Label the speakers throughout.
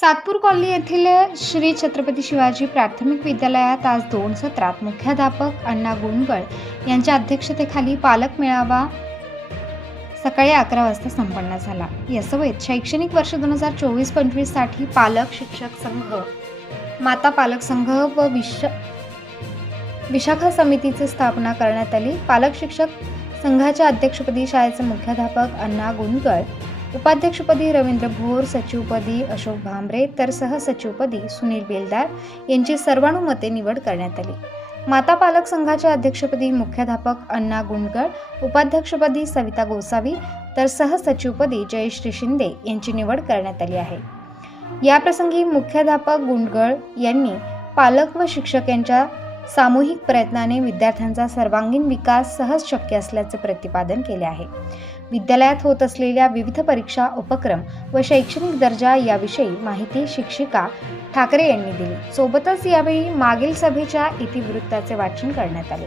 Speaker 1: Satpur colony येथील श्री छत्रपती शिवाजी प्राथमिक विद्यालयात आज दोन सत्रात मुख्याध्यापक अण्णा गुणगळ यांच्या अध्यक्षतेखाली पालक मेळावा सकाळी अकरा वाजता संपन्न झाला. या सभेत शैक्षणिक वर्ष दोन हजार चोवीस पंचवीससाठी पालक शिक्षक संघ माता पालक संघ व विश विशाखा समितीची स्थापना करण्यात आली. पालक शिक्षक संघाच्या अध्यक्षपदी शाळेचे मुख्याध्यापक अण्णा गुणगळ उपाध्यक्षपदी रवींद्र भोर सचिवपदी अशोक भांबरे तर सहसचिवपदी सुनील बेलदार यांची सर्वानुमते निवड करण्यात आली. माता पालक संघाच्या अध्यक्षपदी मुख्याध्यापक अण्णा गुंडगळ उपाध्यक्षपदी सविता गोसावी तर सहसचिवपदी जयश्री शिंदे यांची निवड करण्यात आली आहे. याप्रसंगी मुख्याध्यापक गुंडगळ यांनी पालक व शिक्षक यांच्या सामूहिक प्रयत्नाने विद्यार्थ्यांचा सर्वांगीण विकास सहज शक्य असल्याचे प्रतिपादन केले आहे. विद्यालयात होत असलेल्या विविध परीक्षा उपक्रम व शैक्षणिक दर्जा याविषयी माहिती शिक्षिका ठाकरे यांनी दिली. सोबतच यावेळी मागील सभेच्या इतिवृत्ताचे वाचन करण्यात आले.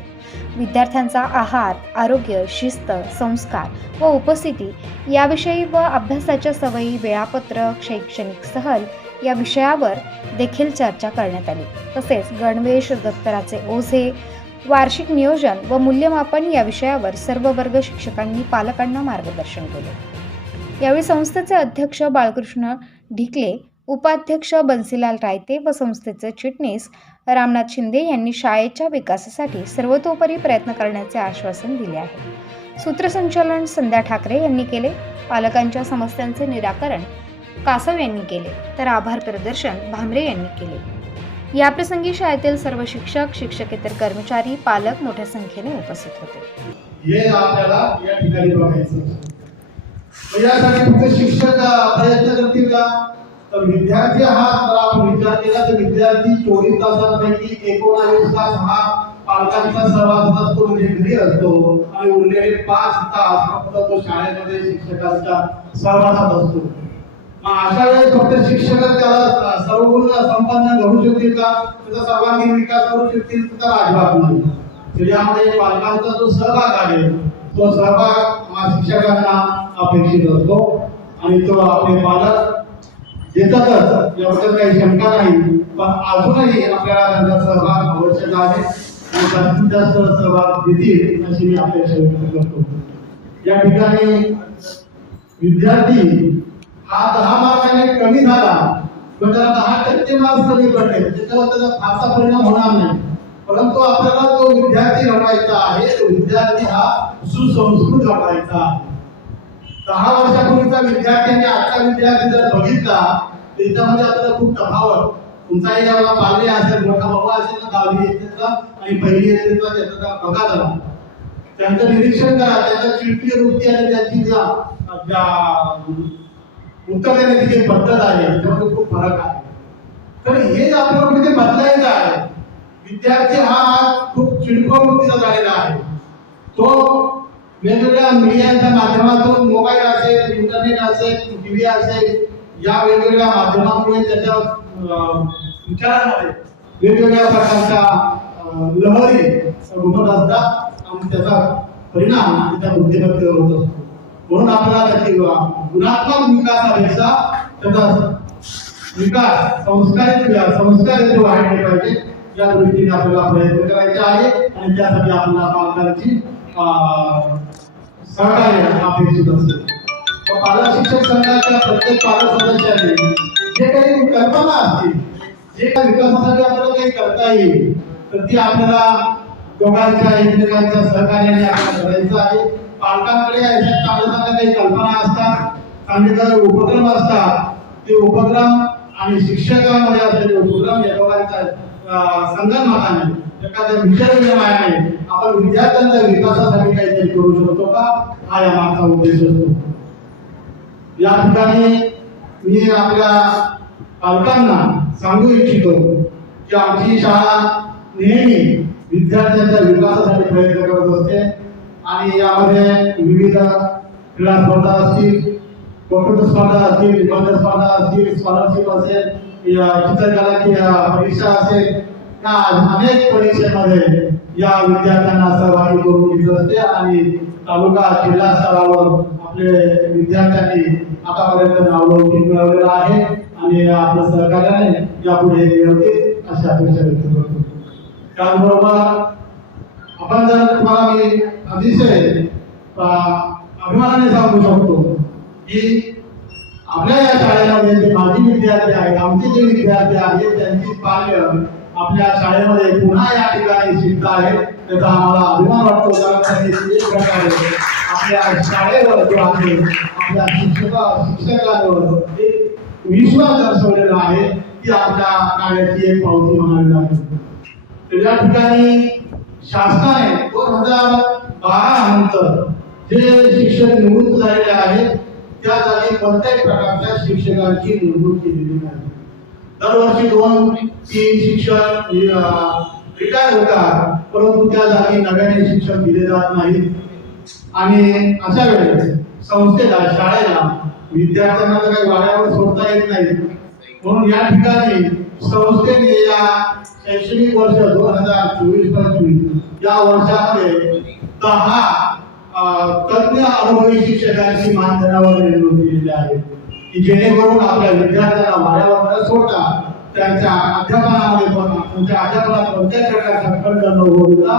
Speaker 1: विद्यार्थ्यांचा आहार आरोग्य शिस्त संस्कार व उपस्थिती याविषयी व अभ्यासाच्या सवयी वेळापत्रक शैक्षणिक सहल या विषयावर देखील चर्चा करण्यात आली. तसेच गणवेश दप्तराचे ओझे वार्षिक नियोजन व मूल्यमापन या विषयावर सर्व वर्ग शिक्षकांनी पालकांना मार्गदर्शन केले. यावेळी संस्थेचे अध्यक्ष बाळकृष्ण ढिकले उपाध्यक्ष बन्सीलाल रायते व संस्थेचे चिटणीस रामनाथ शिंदे यांनी शाळेच्या विकासासाठी सर्वतोपरी प्रयत्न करण्याचे आश्वासन दिले आहे. सूत्रसंचालन संध्या ठाकरे यांनी केले. पालकांच्या समस्यांचे निराकरण कासव यांनी केले. तर आभार प्रदर्शन भामरे यांनी केले. याप्रसंगी शाळेतील सर्व शिक्षक शिक्षकेतर कर्मचारी पालक मोठ्या संख्येने उपस्थित होते.
Speaker 2: हे आपल्याला या ठिकाणी बघायचं यासाठी फक्त शिक्षक प्रयत्न करतील का? तर विद्यार्थी हा जर आपण विचार केला तर विद्यार्थी चोवीस तासांपैकी एकोणावीस तास हा पालकांचा सहभाग असतो म्हणजे घरी असतो. आणि उरलेले पाच तास फक्त तो शाळेमध्ये शिक्षकांच्या सहवासात असतो. अशा वेळेस फक्त शिक्षकच त्याला सर्व संपन्न घडू शकतील का? त्याचा सर्वांगीण विकास करू शकतील तर अजिबात नाही. तर यामध्ये पालकांचा जो सहभाग आहे तो सहभाग शिक्षकांना अपेक्षित असतो. आणि तो आपले पालक देतातच याबद्दल काही शंका नाही. पण अजूनही आपल्याला त्यांचा सहभाग आवश्यक आहे. आणि जास्तीत जास्त सहभाग देतील अशी मी अपेक्षा व्यक्त करतो. या ठिकाणी विद्यार्थी हा दहा मार्काने कमी झाला पण त्याला दहा टक्के मार्क्स कमी पडले. म्हणजे त्याच्यावर त्याचा फारसा परिणाम होणार नाही. परंतु आपल्याला तो विद्यार्थी घडवायचा आहे. तो विद्यार्थी हा सुसंस्कृत घडवायचा दहा वर्षापूर्वीचा विद्यार्थी आणि आजचा विद्यार्थी जर बघितला तर त्याच्यामध्ये आपल्याला खूप तफावत. तुमचाही ज्यावेळेला पाल्य असेल मोठा बाबा असेल ना दहावी येतेचा आणि पहिली येतेचा त्याचा बघा जरा. त्यांचं निरीक्षण करा त्यांच्या चिडकी वृत्ती आणि त्यांची ज्या उत्तर देण्याची जी पद्धत आहे त्यामध्ये खूप फरक आहे. तर हे आपल्याला कुठे बदलायचं आहे विद्यार्थी हा खूप चिडखोर वृत्तीचा झालेला आहे. तो वेगवेगळ्या मीडियाच्या माध्यमातून मोबाईल असेल इंटरनेट असेल टीव्ही असेल या वेगवेगळ्या माध्यमामुळे त्याच्या विचारांमध्ये वेगवेगळ्या प्रकारच्या लहरी घुमत असतात आणि त्याचा परिणाम त्या बुद्धिमत्तेवर होत. असतो म्हणून आपल्याला त्याची गुणात्मक विकासापेक्षा त्याचा विकास संस्कार संस्कार जो वाढले पाहिजे. या दृष्टीने आपल्याला प्रयत्न करायचे आहे आणि त्यासाठी आपल्याला पालकांची सहकार्य अपेक्षित असते. पालक शिक्षक संघाच्या प्रत्येक पालक सदस्याने जे काही कल्पना असतील जे काही विकासासाठी आपल्याला काही करता येईल तर ती आपल्याला दोघांच्या एकमेकांच्या सहकार्याने आपल्याला करायचं आहे. पालकांकडे अशा चांगल्या चांगल्या काही कल्पना असतात चांगले काही उपक्रम असतात ते उपक्रम आणि शिक्षकांमध्ये असलेले उपक्रम या दोघांच्या अं, एखाद्या विचार विनिमयाने आपण विद्यार्थ्यांच्या विकासासाठी काहीतरी करू शकतो का? हा या मागचा उद्देश असतो. या ठिकाणी मी आपल्या पालकांना सांगू इच्छितो की आमची शाळा नेहमी विद्यार्थ्यांच्या विकासासाठी प्रयत्न करत असते. आणि यामध्ये विविध क्रीडा स्पर्धा असतील वक्तृत्व स्पर्धा असतील निबंध स्पर्धा असतील स्कॉलरशिप असेल या परीक्षा असेल या अनेक परीक्षेमध्ये या विद्यार्थ्यांना सहभागी करून घेत असते आणि तालुका जिल्हा स्तरावर आपले विद्यार्थ्यांनी आतापर्यंत नावलौकिक मिळवलेलं आहे आणि आपल्या सहकार्याने यापुढे मिळवतील अशी अपेक्षा व्यक्त करतो. त्याचबरोबर आपण जर तुम्हाला मी अतिशय अभिमानाने सांगू शकतो की आपल्या या शाळेमध्ये जे माजी विद्यार्थी आहेत आमचे जे विद्यार्थी आहेत त्यांची पाल्य आपल्या शाळेमध्ये पुन्हा या ठिकाणी शिकत आहेत त्याचा आम्हाला अभिमान वाटतो कारण त्यांनी एक प्रकारे आपल्या शाळेवर जो आहे आपल्या शिक्षका शिक्षकांवर एक विश्वास दर्शवलेला आहे की आपल्या कार्याची एक पावती म्हणावी लागेल. तर या ठिकाणी शासनाने दोन हजार बारा नंतर जे शिक्षक निवृत्त झालेले आहेत त्या जागी कोणत्याही प्रकारच्या शिक्षकांची निवडणूक केलेली नाही. दरवर्षी दोन तीन शिक्षक रिटायर होतात परंतु त्या जागी नव्याने शिक्षक दिले जात नाहीत. आणि अशा वेळेस संस्थेला शाळेला विद्यार्थ्यांना तर काही वाड्यावर सोडता येत नाही. म्हणून या ठिकाणी संस्थेने या शैक्षणिक वर्ष दोन हजार चोवीस पंचवीस या वर्षामध्ये दहा तज्ञ अनुभवी शिक्षकांची मानधनावर नेमणूक केलेली आहे की जेणेकरून आपल्या विद्यार्थ्यांना वाऱ्यावर न सोडता त्यांच्या अध्यापनामध्ये पण त्यांच्या अध्यापनात कोणत्याही प्रकारचा खर्च न होता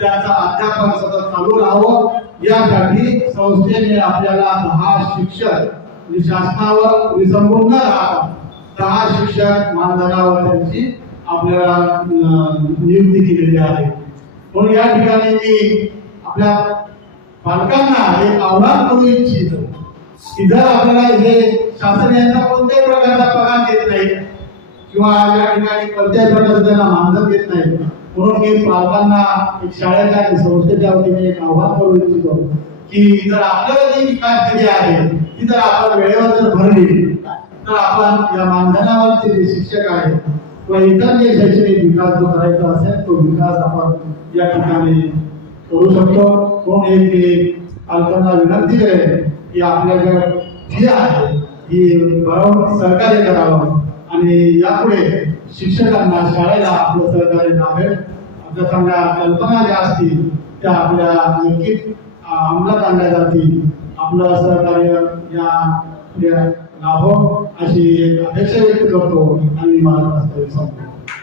Speaker 2: त्यांचं अध्यापन सतत चालू राहावं. यासाठी संस्थेने आपल्याला दहा शिक्षक शासनावर विसंबून न राहता दहा शिक्षक मानधनावर त्यांची आपल्याला नियुक्ती केलेली आहे. म्हणून या ठिकाणी मी आपल्या पालकांना एक आव्हान करू इच्छितो की जर आपल्याला हे शासन यांचा कोणत्याही प्रकारचा पगार देत नाही किंवा या ठिकाणी कोणत्याही प्रकारचं त्यांना मानधन देत नाही म्हणून मी पालकांना एक शाळेच्या आणि संस्थेच्या वतीने एक आव्हान करू इच्छितो की जर आपल्याला जी विकास दिली आहे ती जर आपण वेळेवर जर भरली तर आपण या मानधनावरचे जे शिक्षक आहेत व इतर जे शैक्षणिक विकास जो करायचा असेल तो विकास आपण या ठिकाणी करू शकतो. कोण एक मी पालकांना विनंती करेल की आपल्या ज्या फी आहे ही बरोबर सहकार्य करावं आणि यापुढे शिक्षकांना शाळेला आपलं सहकार्य लाभेल. आपल्या चांगल्या कल्पना ज्या असतील त्या आपल्या नक्कीच अंमलात आणल्या जातील. आपलं सहकार्य या या लाभो. अशी एक अपेक्षा व्यक्त करतो आणि मला वास्तविक सांगतो